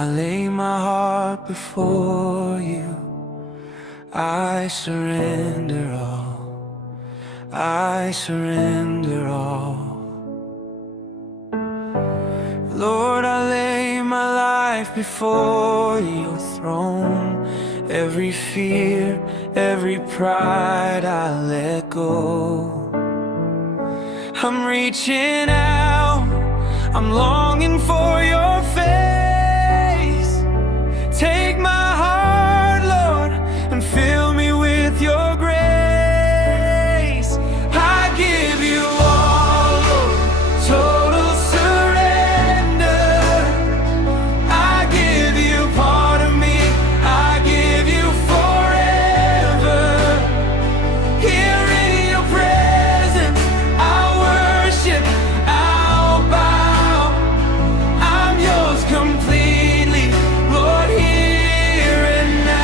I lay my heart before you. I surrender all. I surrender all. Lord, I lay my life before your throne. Every fear, every pride I let go. I'm reaching out, I'm longing for your face. Take my heart, Lord, and fill me with your grace. I give you all, Lord, total surrender. I give you part of me, I give you forever. Here in your presence, I'll worship, I'll bow. I'm yours completely, Lord, here and now.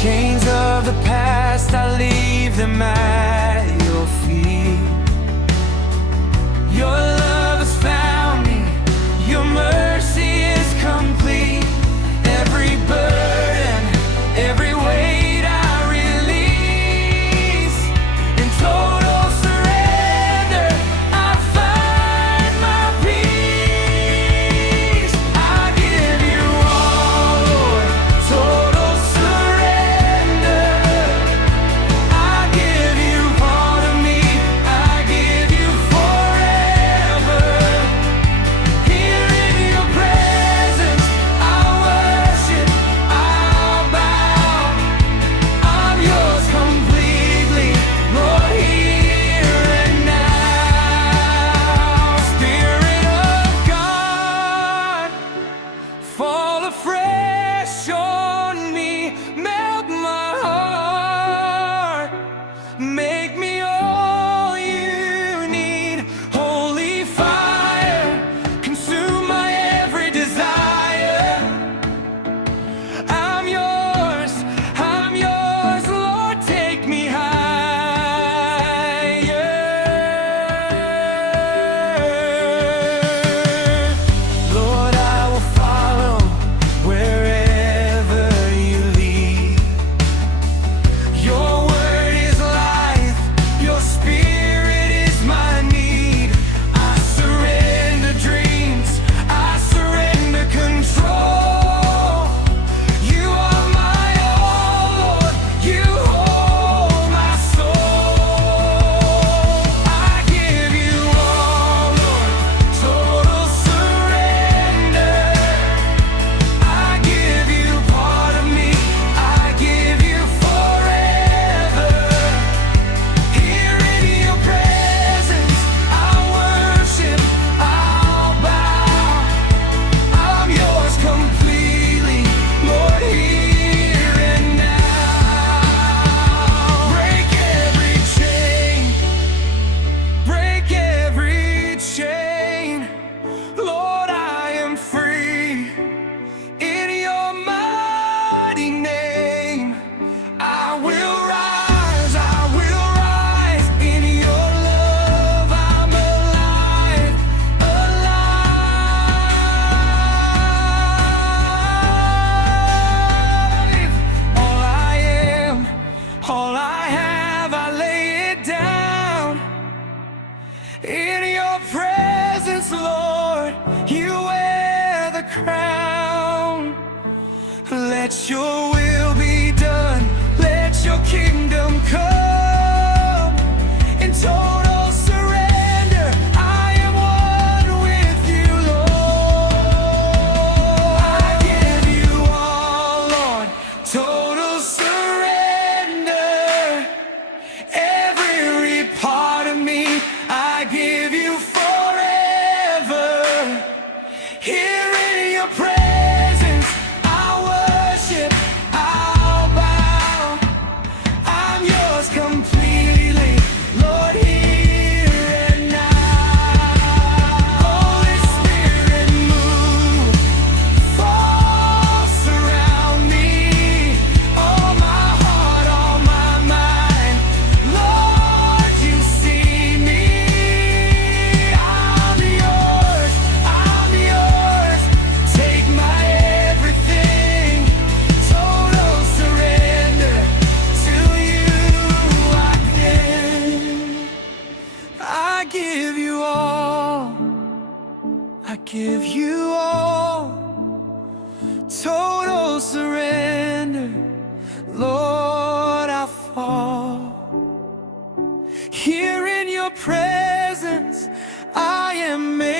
Chains of the past, I leave them at your feet. Your love has found me, your mercy is complete. Every burden, every weight I release. In total surrender, I find my peace. I give you all, Lord, total surrender. I give you part of me, I give you forever. Here in your presence, I'll worship, I'll bow. I'm yours completely, Lord, here and now. Spirit of God, fall afresh on me, melt my heart, make me all you need. Holy fire, consume my every desire. I'm yours, Lord, take me higher. Lord, I will follow wherever you lead. Your word is life, your spirit is my need. I surrender dreams, I surrender control. You are my all, Lord, you hold my soul. I give you all, Lord, total surrender. I give you part of me, I give you forever. Here in your presence, I'll worship, I'll bow. I'm yours completely, Lord, here and now. Break every chain, break every chain. Lord, I am free. In your mighty name, I will rise, I will rise. In your love, I'm alive, alive. All I am, all I have, I lay it down. In your presence, Lord, you wear the crown. Let your will be done, let your kingdom come. In total surrender, I am one with you, Lord. I give you all, Lord, total surrender. Every part of me, I give you forever. Here in your presence, I worship, I give you all, I give you all. Total surrender, Lord, I fall. Here in your presence, I am made